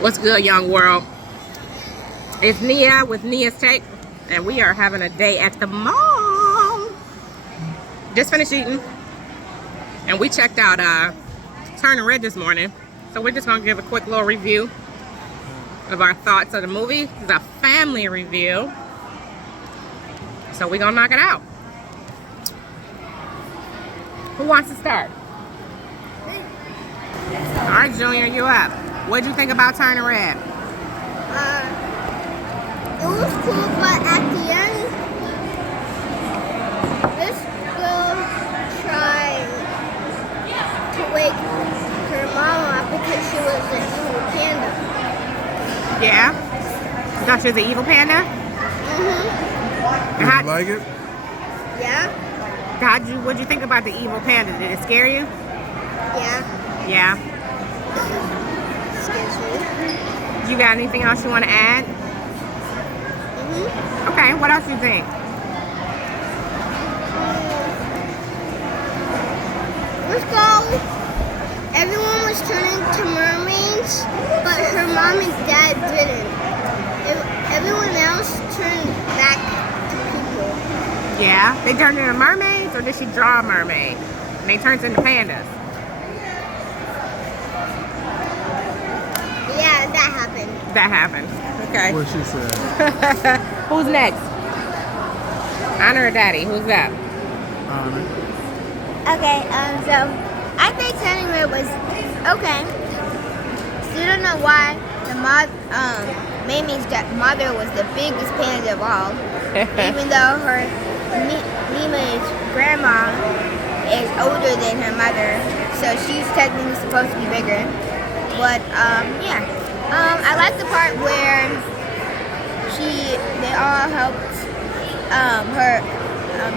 What's good, young world? It's Nia with Nia's Take, and we are having a day at the mall. Just finished eating, and we checked out Turning Red this morning. So we're just gonna give a quick little review of our thoughts of the movie. It's a family review, so we're gonna knock it out. Who wants to start? All right, Junior, you up. What'd you think about Turning Red? It was cool, but at the end, this girl tried to wake her mom up because she was an evil panda. Yeah? You thought she was an evil panda? Mm-hmm. Did you like it? Yeah? What'd you think about the evil panda? Did it scare you? Yeah. Yeah. Excuse me. You got anything else you want to add? Mm-hmm. Okay, what else you think? Let's go. Everyone was turning to mermaids, but her mom and dad didn't. Everyone else turned back to people. Yeah? They turned into mermaids, or did she draw a mermaid? And they turned into pandas? Yeah, that happened. That happened. Okay. What she said. Who's next? Honor or Daddy? Who's that? Okay, so I think Turning Red was okay. Still don't know why Mamie's mother was the biggest panda of all, even though her Mima's grandma is older than her mother, so she's technically supposed to be bigger. But yeah, I like the part where they all helped her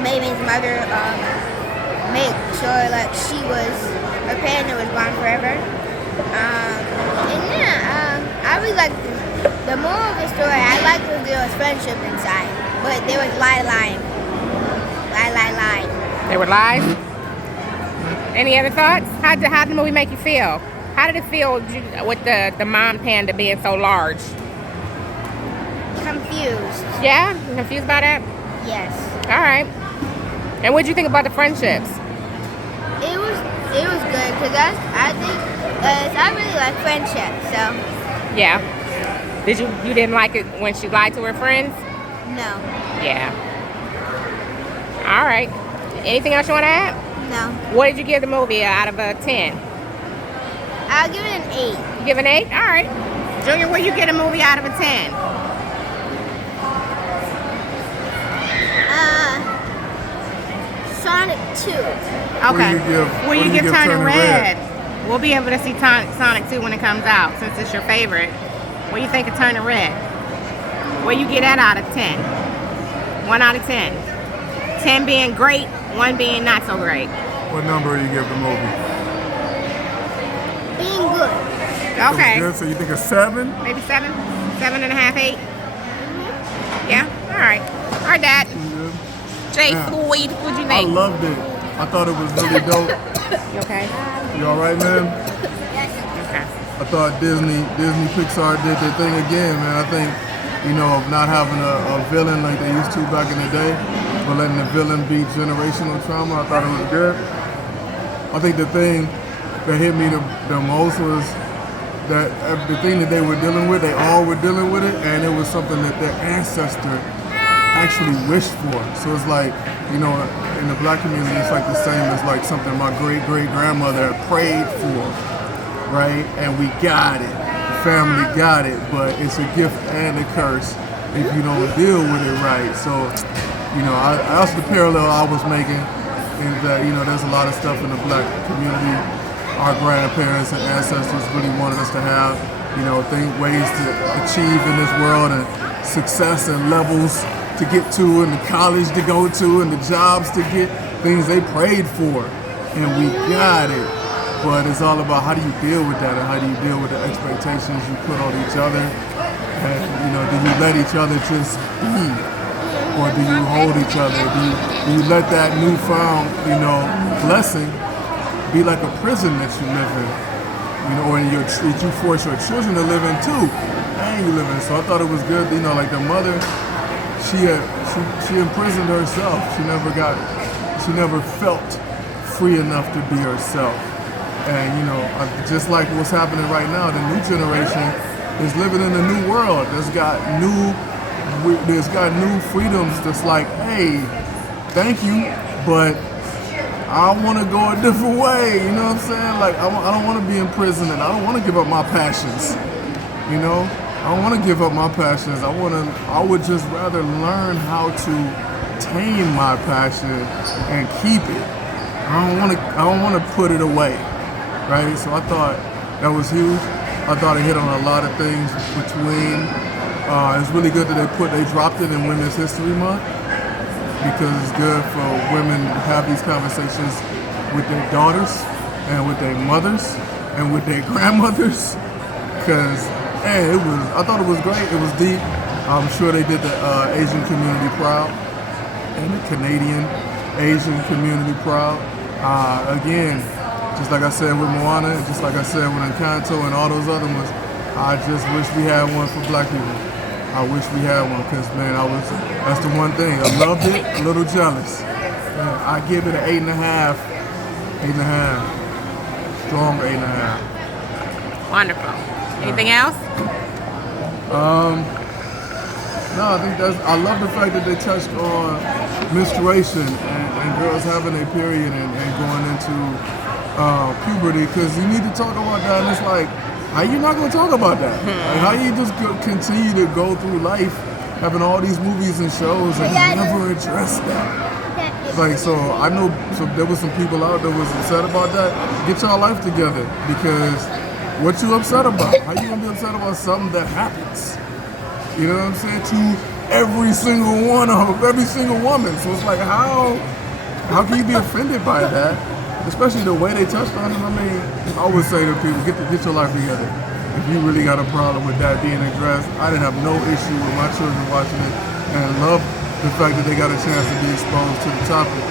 Mamie's mother make sure like her panda was gone forever. And yeah, I really like the moral of the story. I like that there was friendship inside, but there was lying. They were lies? Any other thoughts? How did the movie make you feel? How did it feel with the mom panda being so large? Confused. Yeah? You confused by that? Yes. All right. And what'd you think about the friendships? It was good because I really like friendship. So Yeah. You didn't like it when she lied to her friends? no. Yeah. All right. Anything else you want to add? No. What did you give the movie out of a 10? I'll give it an 8. You give an 8? All right. Junior, what you get a movie out of a 10? Sonic 2. Okay. What do you give Turning Turning Red? Red? We'll be able to see Sonic 2 when it comes out, since it's your favorite. What do you think of Turning Red? What you get that out of 10? 1 out of 10. 10 being great, 1 being not so great. What number do you give the movie? Being good. Okay. It was good, so you think a 7? Maybe 7? 7.5, 8? Yeah? All right. All right, Dad. Yeah. Jay Yeah. Floyd, what'd you I think? loved it. I thought it was really dope. You okay? You alright, man? Okay. I thought Disney Pixar did their thing again, man. I think, of not having a villain like they used to back in the day, but letting the villain be generational trauma. I thought it was good. I think the thing that hit me the most was that the thing that they were dealing with, they all were dealing with it, and it was something that their ancestor actually wished for. So it's like, in the black community, it's like the same as like something my great-great-grandmother prayed for, right? And we got it. The family got it, but it's a gift and a curse if you don't deal with it right. So, that's the parallel I was making, is that, there's a lot of stuff in the black community our grandparents and ancestors really wanted us to have, ways to achieve in this world, and success and levels to get to, and the college to go to, and the jobs to get, things they prayed for, and we got it. But it's all about how do you deal with that, and how do you deal with the expectations you put on each other, and do you let each other just be, or do you hold each other? Do you let that newfound, blessing be like a prison that you live in? you know, and you force your children to live in too, and you live in. So I thought it was good, you know, like the mother, she imprisoned herself. She never felt free enough to be herself. And you know, just like what's happening right now, the new generation is living in a new world. There's got new freedoms. That's like, hey, thank you, but I want to go a different way. You know what I'm saying? Like I don't want to be in prison, and I don't want to give up my passions. You know, I don't want to give up my passions. I would just rather learn how to tame my passion and keep it. I don't want to put it away, right? So I thought that was huge. I thought it hit on a lot of things between. It's really good that they dropped it in Women's History Month, because it's good for women to have these conversations with their daughters and with their mothers and with their grandmothers. Because I thought it was great. It was deep. I'm sure they did the Asian community proud and the Canadian Asian community proud. Again, just like I said with Moana, just like I said with Encanto and all those other ones, I just wish we had one for black people. I wish we had one, because man, that's the one thing. I loved it, a little jealous. I give it an 8.5. 8.5. Strong 8.5. Wonderful. Anything else? No, I love the fact that they touched on menstruation and girls having a period and going into puberty, because you need to talk about that. And it's like, how you not gonna talk about that? Like, how you just continue to go through life having all these movies and shows and never address that? Like, so I know there was some people out there was upset about that. Get y'all life together, because what you upset about? How you gonna be upset about something that happens? You know what I'm saying? To every single woman. So it's like, how can you be offended by that? Especially the way they touched on it. I mean, I always say to people, get your life together. If you really got a problem with that being addressed, I didn't have no issue with my children watching it, and love the fact that they got a chance to be exposed to the topic.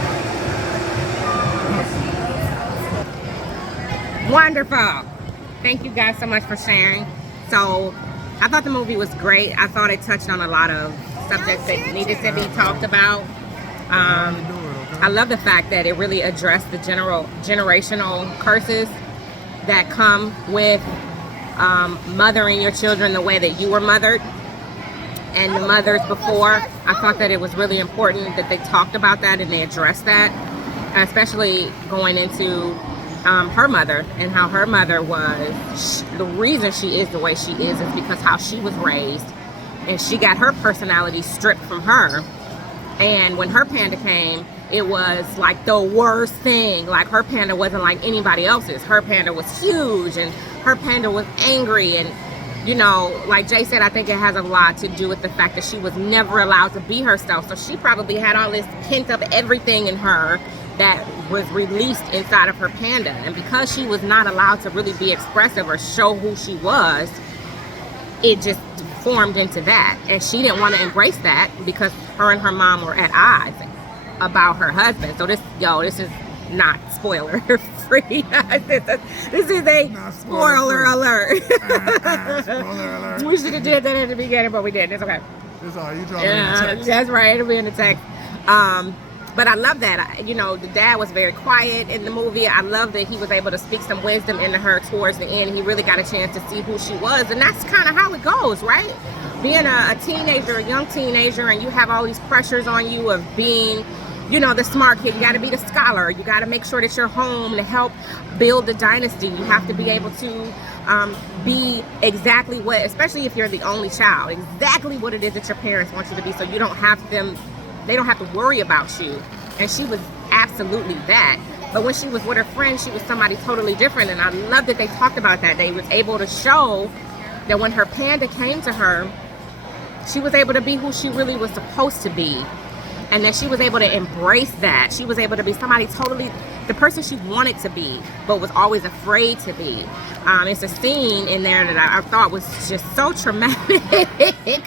Wonderful. Thank you guys so much for sharing. So I thought the movie was great. I thought it touched on a lot of subjects that needed to be talked about. I love the fact that it really addressed the generational curses that come with mothering your children the way that you were mothered and the mothers before. I thought that it was really important that they talked about that and they addressed that, especially going into her mother and how her mother was, the reason she is the way she is because how she was raised, and she got her personality stripped from her. And when her panda came, it was like the worst thing. Like, her panda wasn't like anybody else's. Her panda was huge, and her panda was angry. And, you know, like Jay said, I think it has a lot to do with the fact that she was never allowed to be herself. So she probably had all this pent up everything in her that was released inside of her panda. And because she was not allowed to really be expressive or show who she was, it just formed into that. And she didn't want to embrace that because her and her mom were at odds about her husband. So this is not spoiler free. this is a spoiler alert. Spoiler alert. We should have did that at the beginning, but we didn't. It's okay. It's all right. You dropped it in the text. That's right. It'll be in the text. But I love that. You know, the dad was very quiet in the movie. I love that he was able to speak some wisdom into her towards the end. He really got a chance to see who she was. And that's kind of how it goes, right? Being a teenager, a young teenager, and you have all these pressures on you of being, you know, the smart kid. You got to be the scholar. You got to make sure that you're home to help build the dynasty. You have to be able to be exactly what, especially if you're the only child, exactly what it is that your parents want you to be, so you don't have they don't have to worry about you. And she was absolutely that. But when she was with her friends, she was somebody totally different. And I love that they talked about that. They was able to show that when her panda came to her, she was able to be who she really was supposed to be. And that she was able to embrace that. She was able to be somebody totally, the person she wanted to be, but was always afraid to be. It's a scene in there that I thought was just so traumatic.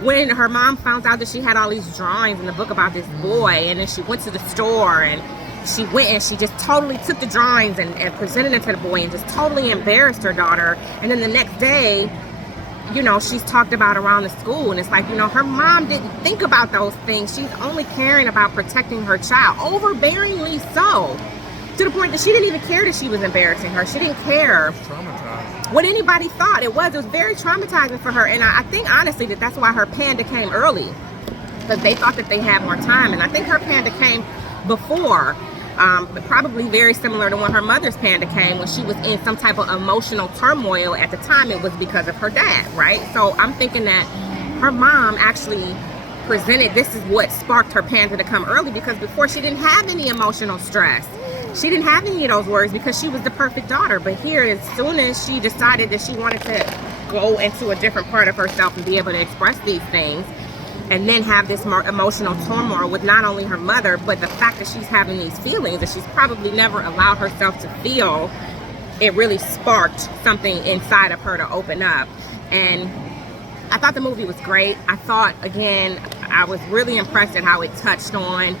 When her mom found out that she had all these drawings in the book about this boy, and then she went to the store and she went and she just totally took the drawings and presented it to the boy and just totally embarrassed her daughter. And then the next day, you know, she's talked about around the school, and it's like, you know, her mom didn't think about those things. She's only caring about protecting her child, overbearingly so, to the point that she didn't even care that she was embarrassing her. She didn't care what anybody thought. It was very traumatizing for her. And I think honestly that's why her panda came early, because they thought that they had more time. And I think her panda came before, but probably very similar to when her mother's panda came, when she was in some type of emotional turmoil. At the time, it was because of her dad, right? So I'm thinking that her mom actually presented, this is what sparked her panda to come early, because before she didn't have any emotional stress. She didn't have any of those worries because she was the perfect daughter. But here, as soon as she decided that she wanted to go into a different part of herself and be able to express these things, and then have this more emotional turmoil with not only her mother, but the fact that she's having these feelings that she's probably never allowed herself to feel, it really sparked something inside of her to open up. And I thought the movie was great. I thought, again, I was really impressed at how it touched on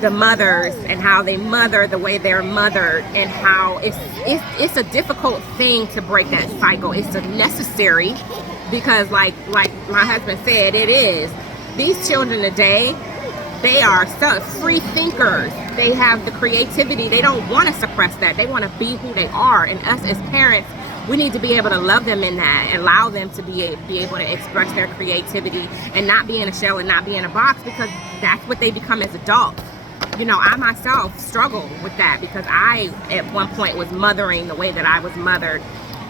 the mothers and how they mother the way they're mothered, and how it's a difficult thing to break that cycle. It's a necessary, because like my husband said, it is. These children today, they are such free thinkers. They have the creativity. They don't want to suppress that. They want to be who they are. And us as parents, we need to be able to love them in that and allow them to be able to express their creativity and not be in a shell and not be in a box, because that's what they become as adults. You know, I myself struggled with that, because I at one point was mothering the way that I was mothered,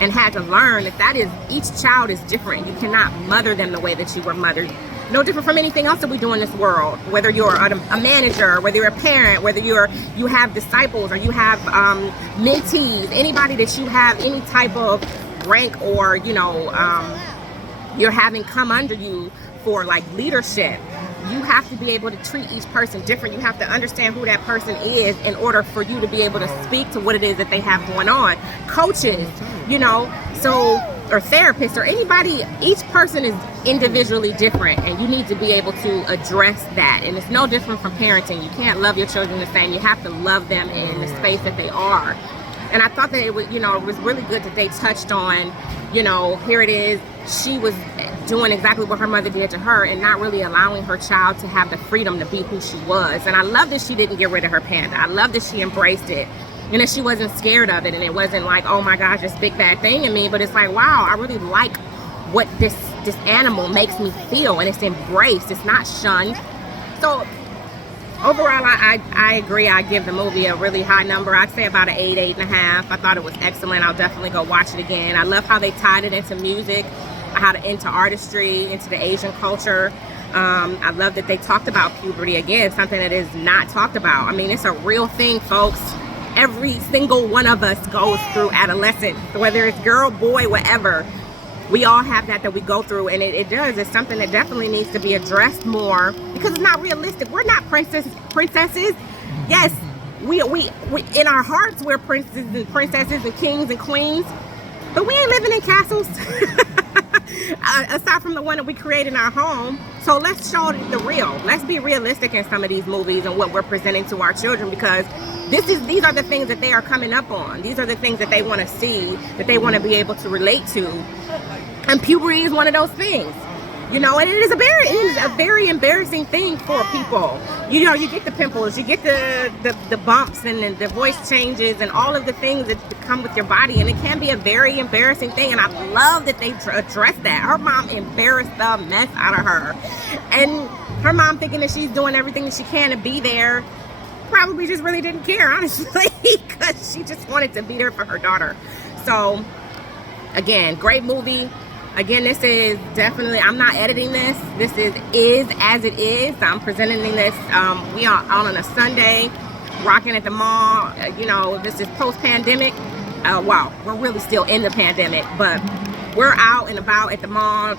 and had to learn that is, each child is different. You cannot mother them the way that you were mothered. No different from anything else that we do in this world. Whether you're a manager, whether you're a parent, whether you have disciples, or you have mentees, anybody that you have any type of rank, or you know, you're having come under you for like leadership. You have to be able to treat each person different. You have to understand who that person is in order for you to be able to speak to what it is that they have going on. Coaches, you know, so, or therapists, or anybody, each person is individually different, and you need to be able to address that. And it's no different from parenting. You can't love your children the same. You have to love them in the space that they are. And I thought that it was, you know, it was really good that they touched on, you know, here it is, she was doing exactly what her mother did to her, and not really allowing her child to have the freedom to be who she was. And I love that she didn't get rid of her panda. I love that she embraced it, and that she wasn't scared of it, and it wasn't like, oh my gosh, this big bad thing in me. But it's like, wow, I really like what this animal makes me feel, and it's embraced. It's not shunned. So overall, I agree. I give the movie a really high number. I'd say about an 8.5. I thought it was excellent. I'll definitely go watch it again. I love how they tied it into music, into artistry, into the Asian culture. I love that they talked about puberty again, something that is not talked about. I mean, it's a real thing, folks. Every single one of us goes through adolescence, whether it's girl, boy, whatever. We all have that we go through, and it's something that definitely needs to be addressed more, because it's not realistic. We're not princesses. Yes, we in our hearts we're princes and princesses and kings and queens, but we ain't living in castles. Aside from the one that we create in our home. So let's show the real. Let's be realistic in some of these movies and what we're presenting to our children, because these are the things that they are coming up on. These are the things that they want to see, that they want to be able to relate to. And puberty is one of those things. You know, and it is a very embarrassing thing for people. You know, you get the pimples, you get the bumps, and the voice changes, and all of the things that come with your body, and it can be a very embarrassing thing. And I love that they address that. Her mom embarrassed the mess out of her, and her mom, thinking that she's doing everything that she can to be there, probably just really didn't care, honestly, because she just wanted to be there for her daughter. So again, great movie. Again, this is definitely, I'm not editing this. This is as it is. I'm presenting this. We are out on a Sunday, rocking at the mall. You know, this is post-pandemic. Wow, we're really still in the pandemic, but we're out and about at the mall.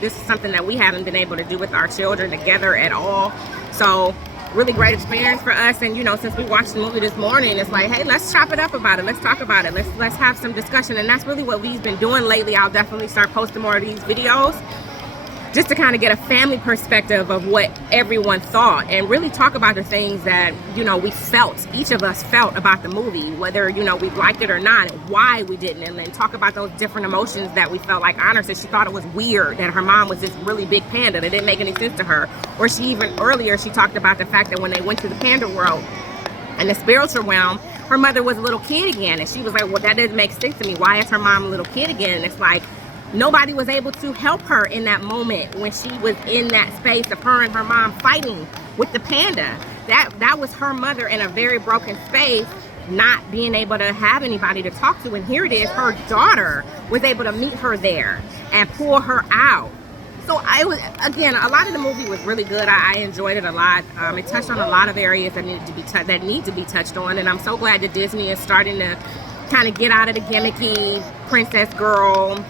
This is something that we haven't been able to do with our children together at all. So really great experience for us. And you know, since we watched the movie this morning, it's like, hey, let's chop it up about it. Let's talk about it. Let's have some discussion. And that's really what we've been doing lately. I'll definitely start posting more of these videos, just to kind of get a family perspective of what everyone thought and really talk about the things that, you know, we felt, each of us felt about the movie, whether, you know, we liked it or not, and why we didn't, and then talk about those different emotions that we felt. Like Honor said she thought it was weird that her mom was this really big panda that didn't make any sense to her. Or she even earlier, she talked about the fact that when they went to the panda world and the spiritual realm, her mother was a little kid again, and she was like, well, that doesn't make sense to me. Why is her mom a little kid again? And it's like, nobody was able to help her in that moment when she was in that space of her and her mom fighting with the panda. That was her mother in a very broken space, not being able to have anybody to talk to. And here it is, her daughter was able to meet her there and pull her out. So I was, again, a lot of the movie was really good. I enjoyed it a lot. It touched on a lot of areas that need to be touched on, and I'm so glad that Disney is starting to kind of get out of the gimmicky princess girl,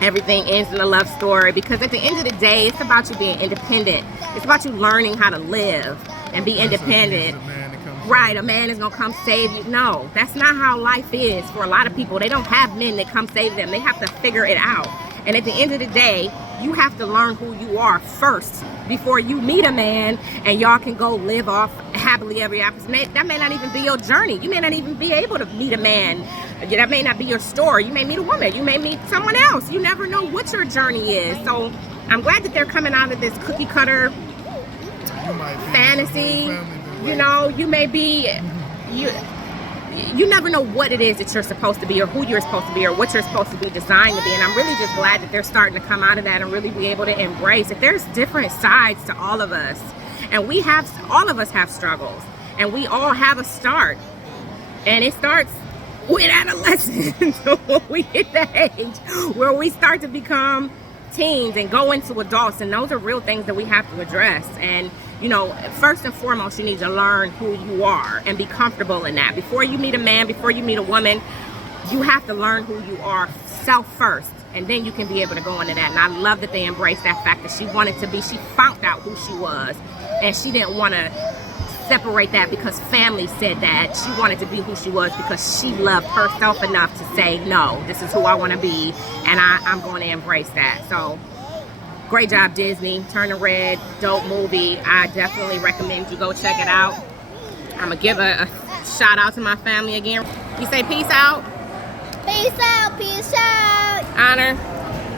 everything ends in a love story, because at the end of the day, it's about you being independent. It's about you learning how to live and be independent. Right, a man is gonna come save you. No, that's not how life is for a lot of people. They don't have men that come save them. They have to figure it out. And at the end of the day, you have to learn who you are first before you meet a man and y'all can go live off happily ever after. That may not even be your journey. You may not even be able to meet a man. That may not be your story. You may meet a woman. You may meet someone else. You never know what your journey is. So I'm glad that they're coming out of this cookie cutter fantasy. You know, you may be, you never know what it is that you're supposed to be, or who you're supposed to be, or what you're supposed to be designed to be. And I'm really just glad that they're starting to come out of that and really be able to embrace that there's different sides to all of us. And all of us have struggles, and we all have a start. And it starts with adolescence. When we hit the age where we start to become teens and go into adults, and those are real things that we have to address. And you know, first and foremost, you need to learn who you are and be comfortable in that. Before you meet a man, before you meet a woman, you have to learn who you are self first, and then you can be able to go into that. And I love that they embraced that fact that she found out who she was, and she didn't want to separate that because family said that. She wanted to be who she was because she loved herself enough to say, no, this is who I want to be, and I'm going to embrace that. So great job, Disney. Turn the Red, dope movie. I definitely recommend you go check it out. I'm going to give a shout out to my family again. You say peace out? Peace out, peace out. Honor.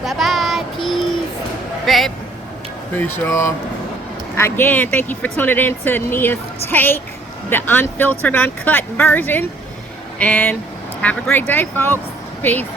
Bye-bye, peace. Babe. Peace, y'all. Again, thank you for tuning in to Nia's Take, the unfiltered, uncut version. And have a great day, folks. Peace.